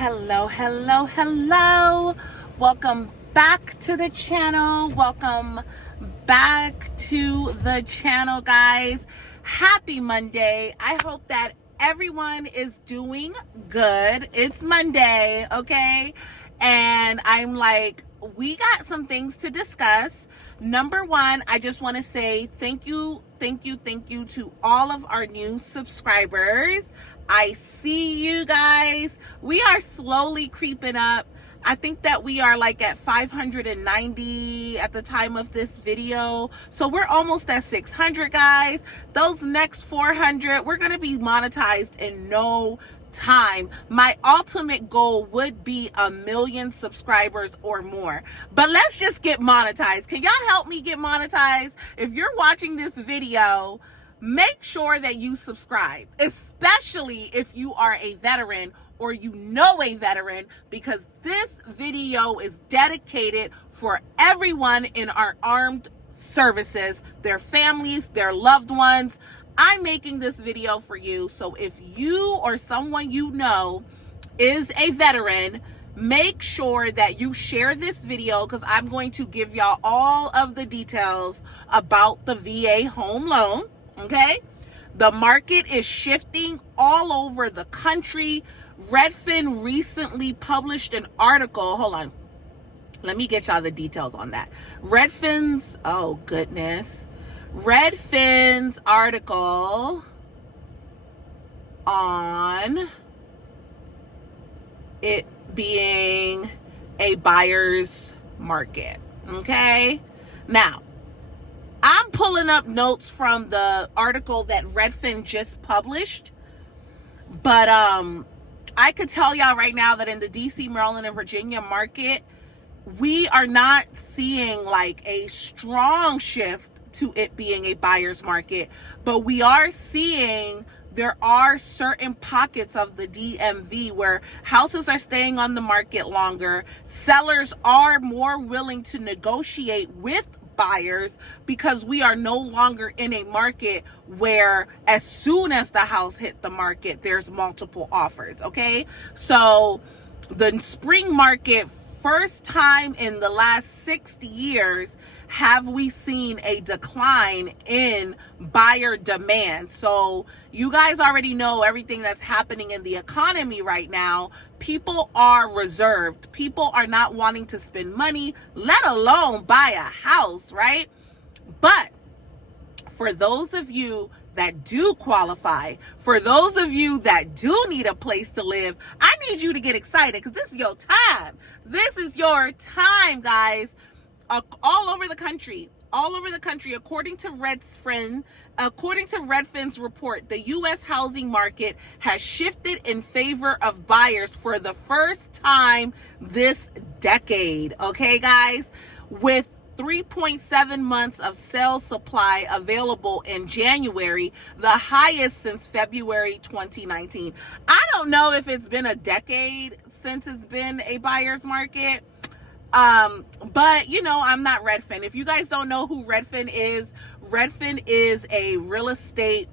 Hello, hello, hello. Welcome back to the channel. Welcome back to the channel, guys. Happy Monday. I hope that everyone is doing good. It's Monday, okay? And I'm like, we got some things to discuss. Number one, I just want to say thank you to all of our new subscribers. I see you guys. We are slowly creeping up. I think that we are like at 590 at the time of this video. So we're almost at 600, guys. Those next 400, we're going to be monetized in no time. My ultimate goal would be 1 million subscribers or more, but let's just get monetized. Can y'all help me get monetized? If you're watching this video, make sure that you subscribe, especially if you are a veteran or you know a veteran, because this video is dedicated for everyone in our armed services, their families, their loved ones. I'm making this video for you. So if you or someone you know is a veteran, make sure that you share this video, because I'm going to give y'all all of the details about the VA home loan, okay? The market is shifting all over the country. Redfin recently published an article. Hold on. Let me get y'all the details on that. Redfin's article on it being a buyer's market. Okay? Now, I'm pulling up notes from the article that Redfin just published, but I could tell y'all right now that in the DC, Maryland, and Virginia market, we are not seeing like a strong shift to it being a buyer's market, but we are seeing there are certain pockets of the DMV where houses are staying on the market longer. Sellers are more willing to negotiate with buyers because we are no longer in a market where as soon as the house hit the market, there's multiple offers, okay? So the spring market, first time in the last 60 years, have we seen a decline in buyer demand. So you guys already know everything that's happening in the economy right now. People are reserved. People are not wanting to spend money, let alone buy a house, right? But for those of you that do qualify, for those of you that do need a place to live, I need you to get excited because this is your time. This is your time, guys. All over the country, according to Redfin's report, the U.S. housing market has shifted in favor of buyers for the first time this decade. Okay, guys, with 3.7 months of sales supply available in January, the highest since February 2019. I don't know if it's been a decade since it's been a buyer's market. But you know, I'm not Redfin. If you guys don't know who Redfin is a real estate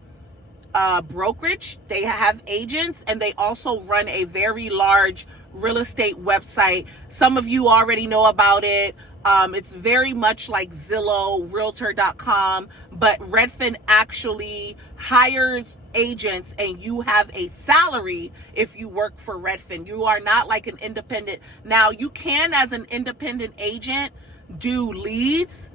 brokerage. They have agents and they also run a very large real estate website. Some of you already know about it. It's very much like Zillow, Realtor.com, but Redfin actually hires agents and you have a salary if you work for Redfin. You are not like an independent. Now, you can, as an independent agent, do leads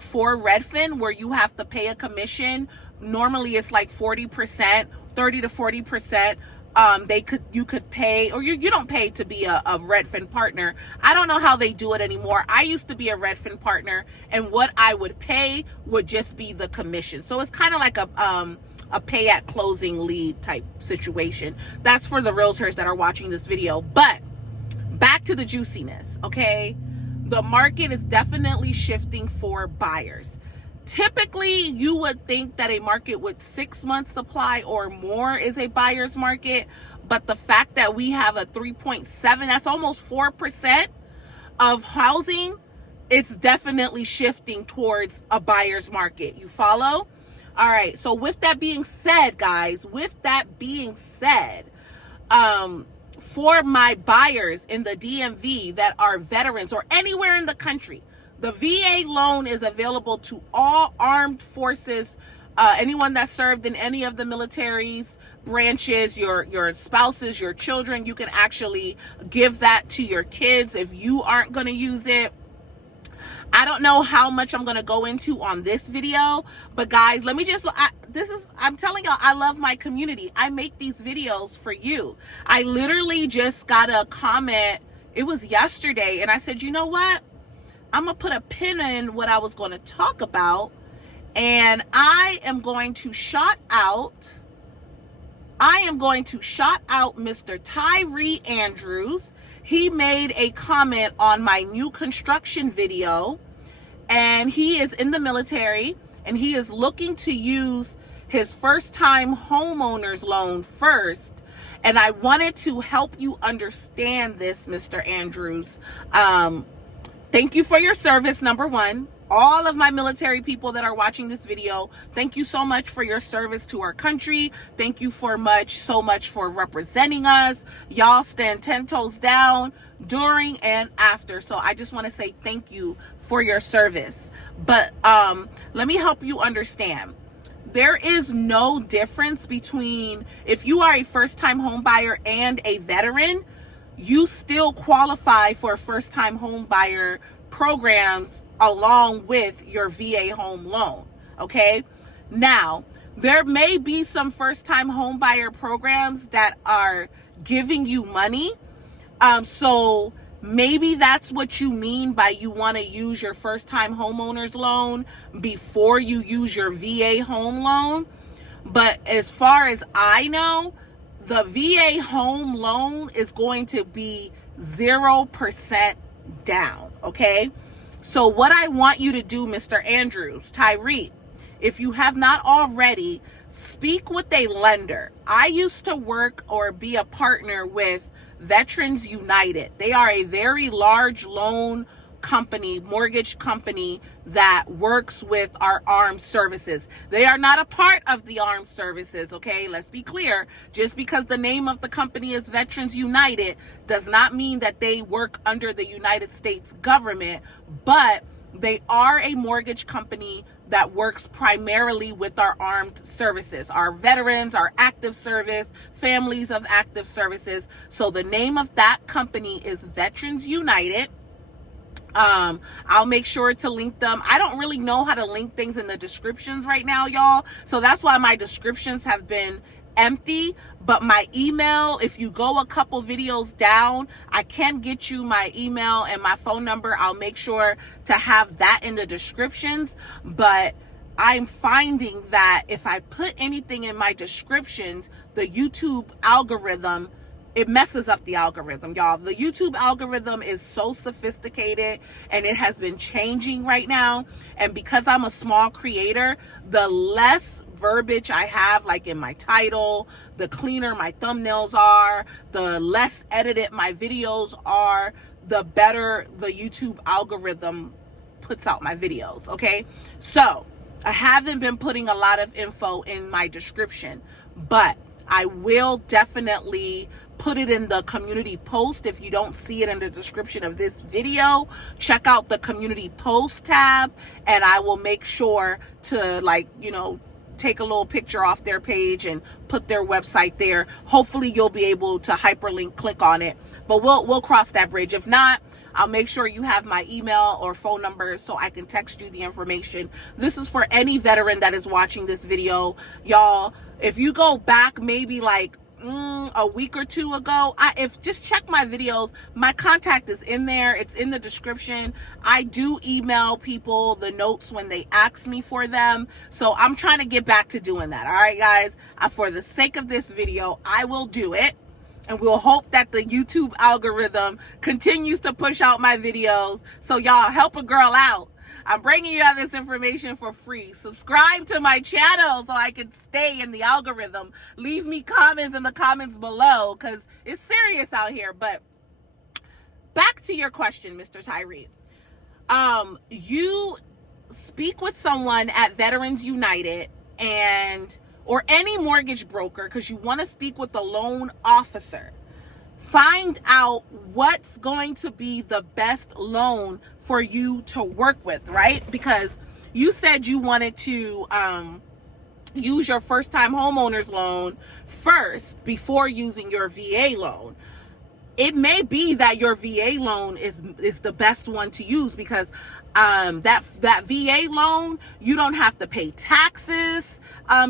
for Redfin where you have to pay a commission. Normally it's like 40%, 30 to 40%. You could pay, or you don't pay to be a Redfin partner. I don't know how they do it anymore. I used to be a Redfin partner, and what I would pay would just be the commission. So it's kind of like a pay at closing lead type situation. That's for the realtors that are watching this video. But back to the juiciness, okay? The market is definitely shifting for buyers. Typically, you would think that a market with 6 months supply or more is a buyer's market, but the fact that we have a 3.7, that's almost 4% of housing, it's definitely shifting towards a buyer's market. You follow? All right. So with that being said, guys, for my buyers in the DMV that are veterans or anywhere in the country, the VA loan is available to all armed forces, anyone that served in any of the military's branches, your spouses, your children. You can actually give that to your kids if you aren't going to use it. I don't know how much I'm going to go into on this video, but guys, let me just, I'm telling y'all, I love my community. I make these videos for you. I literally just got a comment. It was yesterday. And I said, you know what? I'm going to put a pin in what I was going to talk about. And I am going to shout out Mr. Tyree Andrews. He made a comment on my new construction video, and he is in the military, and he is looking to use his first-time homeowner's loan first. And I wanted to help you understand this, Mr. Andrews. Thank you for your service, number one. All of my military people that are watching this video, thank you so much for your service to our country. Thank you so much for representing us. Y'all stand 10 toes down during and after. So I just want to say thank you for your service. But let me help you understand. There is no difference between if you are a first-time home buyer and a veteran. You still qualify for first-time home buyer programs along with your VA home loan, okay? Now, there may be some first-time home buyer programs that are giving you money. So maybe that's what you mean by you want to use your first-time homeowner's loan before you use your VA home loan. But as far as I know, the VA home loan is going to be 0% down, okay? So what I want you to do, Mr. Andrews, Tyree, if you have not already, speak with a lender. I used to work or be a partner with Veterans United. They are a very large loan company, mortgage company that works with our armed services. They are not a part of the armed services, okay? Let's be clear. Just because the name of the company is Veterans United does not mean that they work under the United States government, but they are a mortgage company that works primarily with our armed services, our veterans, our active service, families of active services. So the name of that company is Veterans United. I'll make sure to link them. I don't really know how to link things in the descriptions right now, y'all. So that's why my descriptions have been empty. But my email, if you go a couple videos down, I can get you my email and my phone number. I'll make sure to have that in the descriptions. But I'm finding that if I put anything in my descriptions, the YouTube algorithm, it messes up the algorithm, y'all. The YouTube algorithm is so sophisticated and it has been changing right now. And because I'm a small creator, the less verbiage I have, like in my title, the cleaner my thumbnails are, the less edited my videos are, the better the YouTube algorithm puts out my videos, okay? So I haven't been putting a lot of info in my description, but I will definitely put it in the community post. If you don't see it in the description of this video, check out the community post tab, and I will make sure to, like, you know, take a little picture off their page and put their website there. Hopefully you'll be able to hyperlink click on it, but we'll cross that bridge. If not, I'll make sure you have my email or phone number so I can text you the information. This is for any veteran that is watching this video, y'all. If you go back maybe like a week or two ago, just check my videos. My contact is in there. It's in the description. I do email people the notes when they ask me for them. So I'm trying to get back to doing that. All right, guys, for the sake of this video, I will do it. And we'll hope that the YouTube algorithm continues to push out my videos. So y'all help a girl out. I'm bringing you all this information for free. Subscribe to my channel so I can stay in the algorithm. Leave me comments in the comments below because it's serious out here. But back to your question, Mr. Tyree. You speak with someone at Veterans United or any mortgage broker because you want to speak with the loan officer. find out what's going to be the best loan for you to work with, right? Because you said you wanted to use your first time homeowner's loan first before using your VA loan. It may be that your VA loan is the best one to use, because that VA loan, you don't have to pay taxes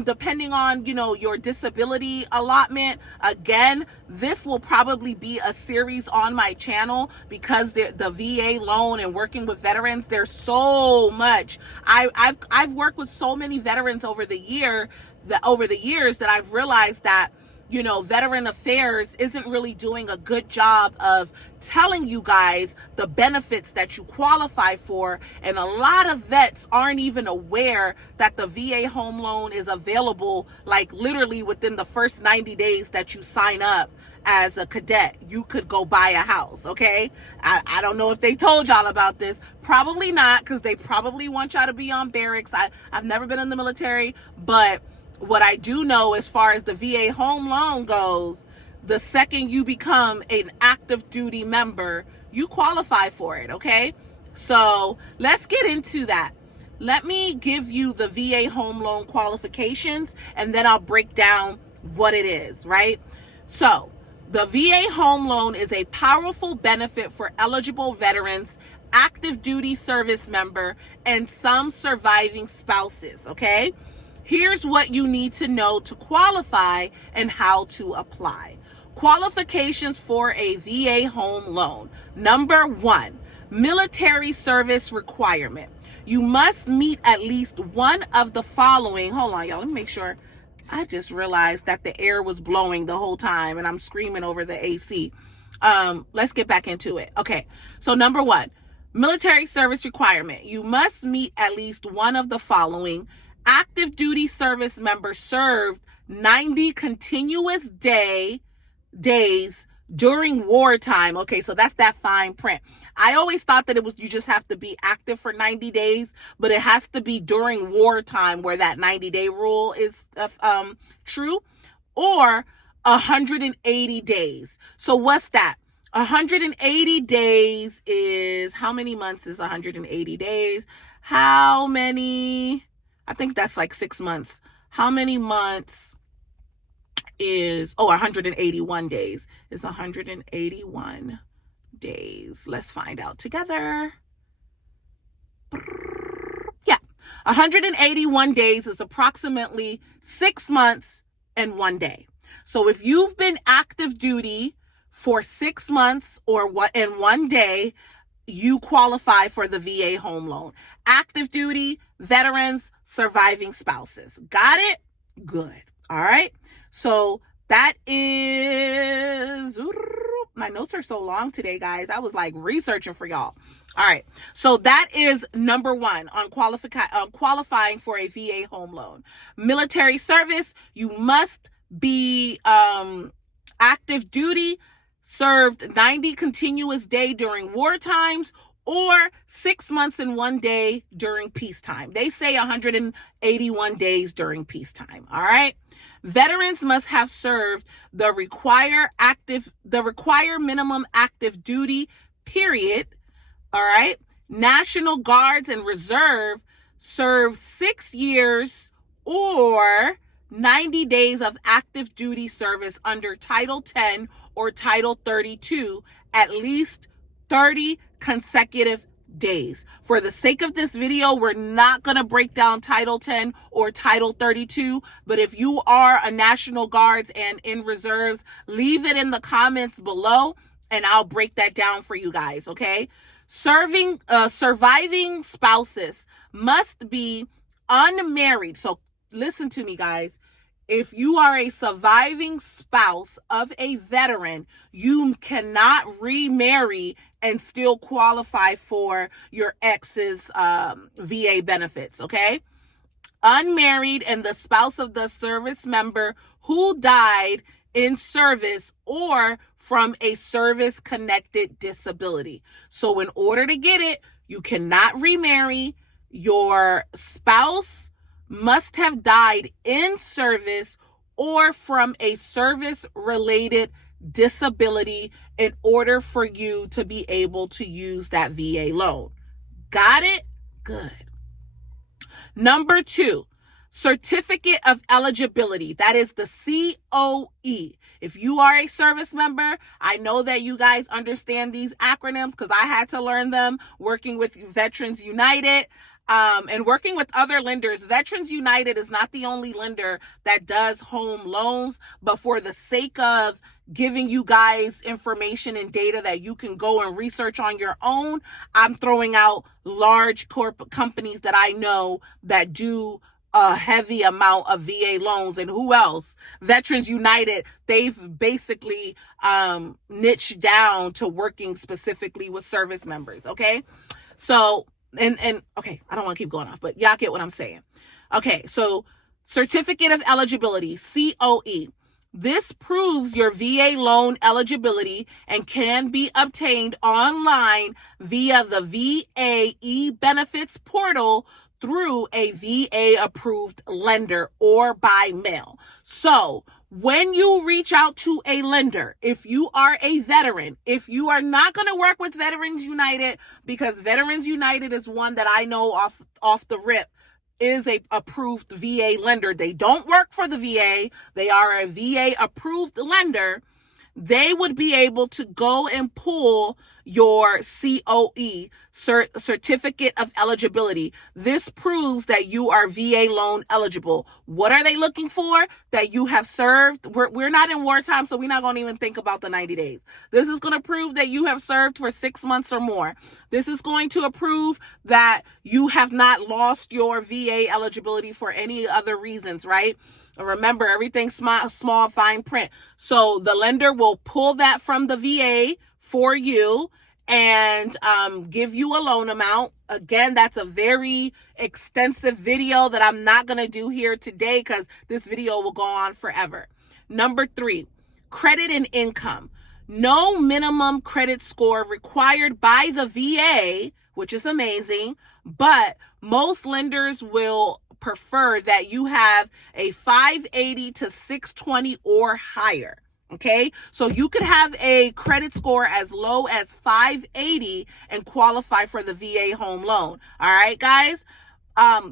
depending on, you know, your disability allotment. Again, this will probably be a series on my channel, because the VA loan and working with veterans, there's so much. I've worked with so many veterans over the years that I've realized that, you know, Veteran Affairs isn't really doing a good job of telling you guys the benefits that you qualify for. And a lot of vets aren't even aware that the VA home loan is available, like literally within the first 90 days that you sign up as a cadet. You could go buy a house, okay? I don't know if they told y'all about this. Probably not, because they probably want y'all to be on barracks. I've never been in the military, but what I do know as far as the VA home loan goes, the second you become an active duty member, you qualify for it, okay? So let's get into that. Let me give you the VA home loan qualifications, and then I'll break down what it is, right? So the VA home loan is a powerful benefit for eligible veterans, active duty service member, and some surviving spouses, okay? Here's what you need to know to qualify and how to apply. Qualifications for a VA home loan. Number 1, military service requirement. You must meet at least one of the following. Hold on, y'all. Let me make sure. I just realized that the air was blowing the whole time and I'm screaming over the AC. Let's get back into it. Okay. So number 1, military service requirement. You must meet at least one of the following. Active duty service member served 90 continuous days during wartime. Okay, so that's that fine print. I always thought that you just have to be active for 90 days, but it has to be during wartime where that 90-day rule is true, or 180 days. So what's that? 180 days is, how many months is 180 days? How many? I think that's like 6 months. How many months is, 181 days is 181 days. Let's find out together. Yeah, 181 days is approximately 6 months and 1 day. So if you've been active duty for 6 months or in 1 day, you qualify for the VA home loan. Active duty, veterans, surviving spouses. Got it? Good. All right. So that is, my notes are so long today, guys. I was like researching for y'all. All right. So that is number 1 on qualifying for a VA home loan. Military service, you must be active duty, served 90 continuous days during war times, or 6 months and 1 day during peacetime. They say 181 days during peacetime. All right. Veterans must have served the require minimum active duty period. All right. National Guards and Reserve served 6 years or 90 days of active duty service under Title 10 or Title 32, at least 30 consecutive days. For the sake of this video, we're not going to break down Title 10 or Title 32, but if you are a National Guards and in reserves, leave it in the comments below and I'll break that down for you guys, okay? Surviving spouses must be unmarried. So listen to me, guys. If you are a surviving spouse of a veteran, you cannot remarry and still qualify for your ex's VA benefits, okay? Unmarried and the spouse of the service member who died in service or from a service-connected disability. So in order to get it, you cannot remarry. Your spouse must have died in service or from a service-related disability in order for you to be able to use that VA loan. Got it? Good. Number 2, certificate of eligibility. That is the COE. If you are a service member, I know that you guys understand these acronyms because I had to learn them working with Veterans United. And working with other lenders. Veterans United is not the only lender that does home loans, but for the sake of giving you guys information and data that you can go and research on your own, I'm throwing out large corporate companies that I know that do a heavy amount of VA loans. And who else? Veterans United, they've basically niched down to working specifically with service members, okay? So, and okay, I don't want to keep going off, but y'all get what I'm saying. Okay, so certificate of eligibility, COE. This proves your VA loan eligibility and can be obtained online via the VA e-benefits portal through a VA approved lender or by mail. So when you reach out to a lender, if you are a veteran, if you are not going to work with Veterans United, because Veterans United is one that I know off the rip is a approved VA lender. They don't work for the VA. They are a VA approved lender. They would be able to go and pull your COE, certificate of eligibility. This proves that you are VA loan eligible. What are they looking for? That you have served. We're not in wartime, so we're not going to even think about the 90 days. This is going to prove that you have served for 6 months or more. This is going to prove that you have not lost your VA eligibility for any other reasons, right? Remember, everything's small, fine print. So the lender will pull that from the VA for you and give you a loan amount. Again, that's a very extensive video that I'm not going to do here today because this video will go on forever. Number 3, credit and income. No minimum credit score required by the VA, which is amazing, but most lenders will prefer that you have a 580 to 620 or higher. Okay, so you could have a credit score as low as 580 and qualify for the VA home loan. All right, guys,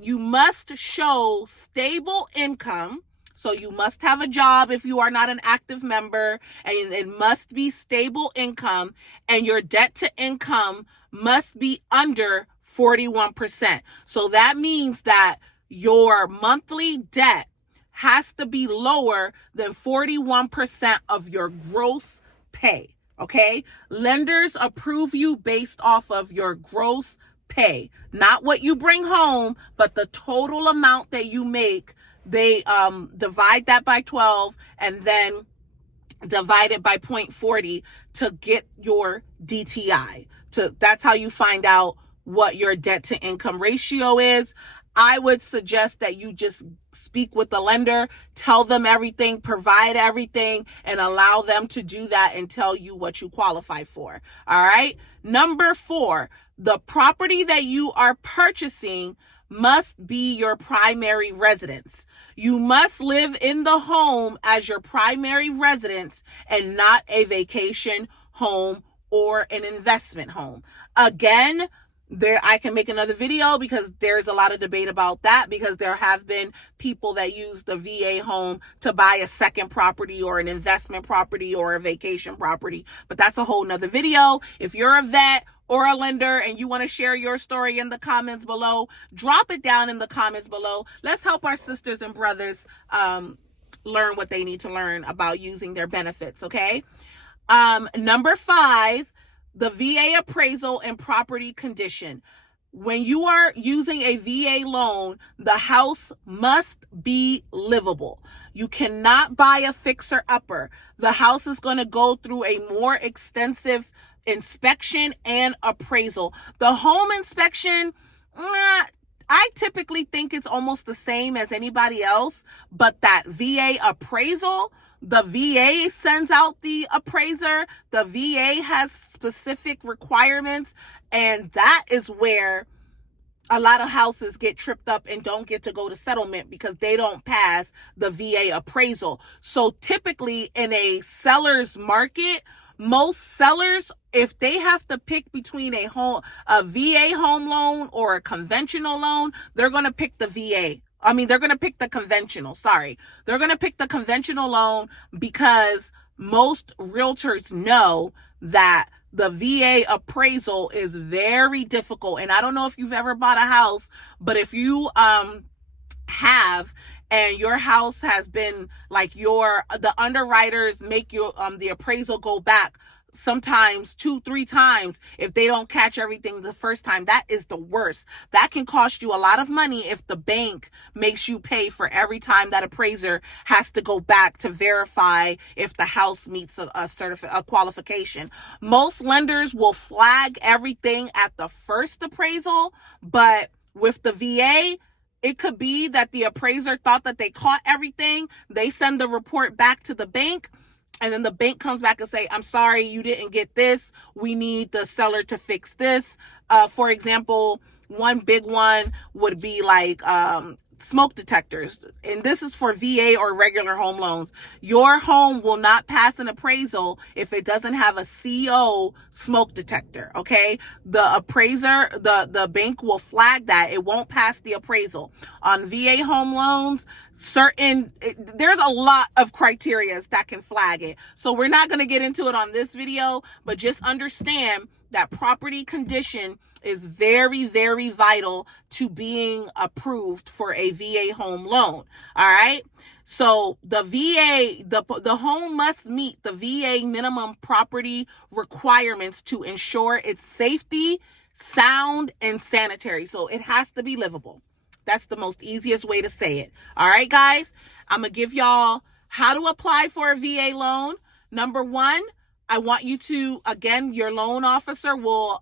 you must show stable income. So you must have a job if you are not an active member, and it must be stable income, and your debt to income must be under 41%. So that means that your monthly debt has to be lower than 41% of your gross pay, okay? Lenders approve you based off of your gross pay, not what you bring home, but the total amount that you make. They divide that by 12 and then divide it by 0.40 to get your DTI. That's how you find out what your debt to income ratio is. I would suggest that you just speak with the lender, tell them everything, provide everything, and allow them to do that and tell you what you qualify for. All right. Number 4, the property that you are purchasing must be your primary residence. You must live in the home as your primary residence and not a vacation home or an investment home. Again, I can make another video because there's a lot of debate about that, because there have been people that use the VA home to buy a second property or an investment property or a vacation property. But that's a whole nother video. If you're a vet or a lender and you want to share your story in the comments below, drop it down in the comments below. Let's help our sisters and brothers learn what they need to learn about using their benefits, okay? Number 5, the VA appraisal and property condition. When you are using a VA loan, the house must be livable. You cannot buy a fixer-upper. The house is going to go through a more extensive inspection and appraisal. The home inspection, I typically think it's almost the same as anybody else, but that VA appraisal, the VA sends out the appraiser. The VA has specific requirements, and that is where a lot of houses get tripped up and don't get to go to settlement because they don't pass the VA appraisal. So typically in a seller's market, most sellers, if they have to pick between a VA home loan or a conventional loan, they're going to pick the VA. They're going to pick the conventional. They're going to pick the conventional loan because most realtors know that the VA appraisal is very difficult. And I don't know if you've ever bought a house, but if you have, and your house has been like the underwriters make your the appraisal go back sometimes 2-3 times if they don't catch everything the first time. That is the worst. That can cost you a lot of money if the bank makes you pay for every time that appraiser has to go back to verify if the house meets a qualification. Most lenders will flag everything at the first appraisal, but with the VA, it could be that the appraiser thought that they caught everything. They send the report back to the bank, and then the bank comes back and say, I'm sorry, you didn't get this. We need the seller to fix this. For example, one big one would be like smoke detectors. And this is for VA or regular home loans. Your home will not pass an appraisal if it doesn't have a CO smoke detector. Okay. The appraiser, the bank will flag that. It won't pass the appraisal. On VA home loans, there's a lot of criteria that can flag it. So we're not going to get into it on this video, but just understand that property condition is very, very vital to being approved for a VA home loan. All right. So the VA, the home must meet the VA minimum property requirements to ensure its safety, sound, and sanitary. So it has to be livable. That's the most easiest way to say it. All right, guys, I'm going to give y'all how to apply for a VA loan. Number one, I want you to, again, your loan officer will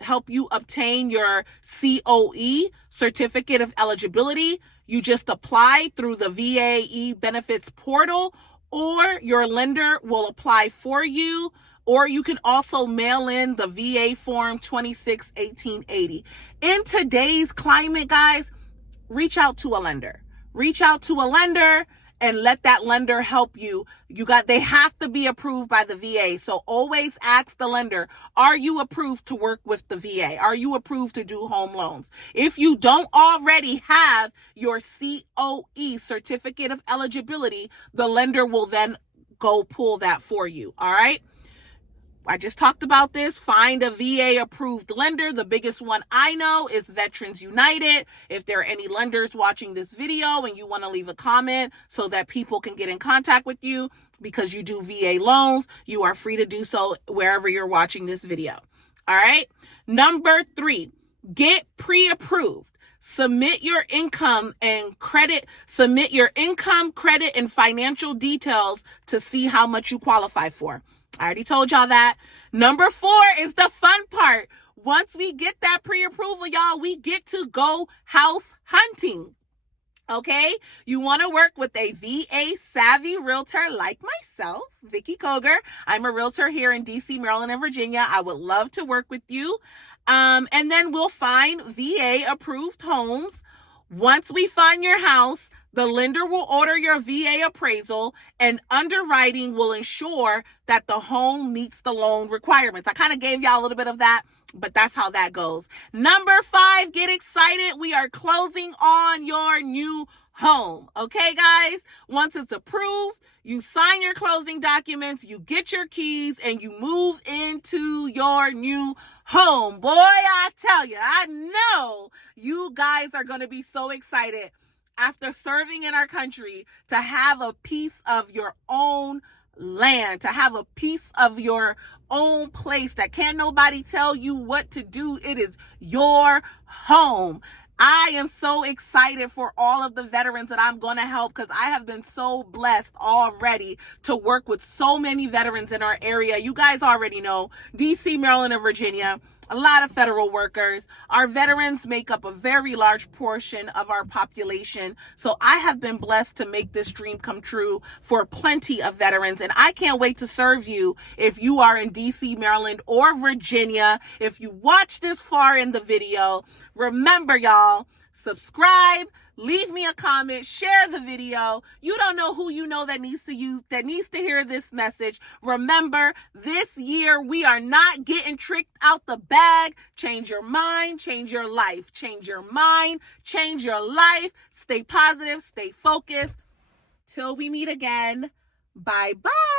help you obtain your COE, Certificate of Eligibility. You just apply through the VA benefits portal, or your lender will apply for you, or you can also mail in the VA form 261880. In today's climate, guys, reach out to a lender. Reach out to a lender and let that lender help you. They have to be approved by the VA. So always ask the lender, are you approved to work with the VA? Are you approved to do home loans? If you don't already have your COE, Certificate of Eligibility, the lender will then go pull that for you. All right. I just talked about this. Find a VA approved lender. The biggest one I know is Veterans United. If there are any lenders watching this video and you want to leave a comment so that people can get in contact with you because you do VA loans, you are free to do so wherever you're watching this video. All right. Number 3, get pre-approved. Submit your income, credit, and financial details to see how much you qualify for. I already told y'all that. Number 4 is the fun part. Once we get that pre-approval, y'all, we get to go house hunting. Okay? You want to work with a VA savvy realtor like myself, Vicky Koger. I'm a realtor here in DC, Maryland, and Virginia. I would love to work with you. And then we'll find VA approved homes. Once we find your house, the lender will order your VA appraisal, and underwriting will ensure that the home meets the loan requirements. I kind of gave y'all a little bit of that, but that's how that goes. Number 5, get excited. We are closing on your new home. Okay, guys? Once it's approved, you sign your closing documents, you get your keys, and you move into your new home. Boy, I tell you, I know you guys are going to be so excited after serving in our country to have a piece of your own land, to have a piece of your own place that can't nobody tell you what to do. It is your home. I am so excited for all of the veterans that I'm going to help, because I have been so blessed already to work with so many veterans in our area. You guys already know DC, Maryland, and Virginia. a lot of federal workers. Our veterans make up a very large portion of our population. So I have been blessed to make this dream come true for plenty of veterans. And I can't wait to serve you if you are in DC, Maryland, or Virginia. If you watch this far in the video, remember, y'all, subscribe, leave me a comment, share the video. You don't know who you know that needs to hear this message. Remember, this year we are not getting tricked out the bag. Change your mind, change your life. Change your mind, change your life. Stay positive, stay focused. Till we meet again. Bye-bye.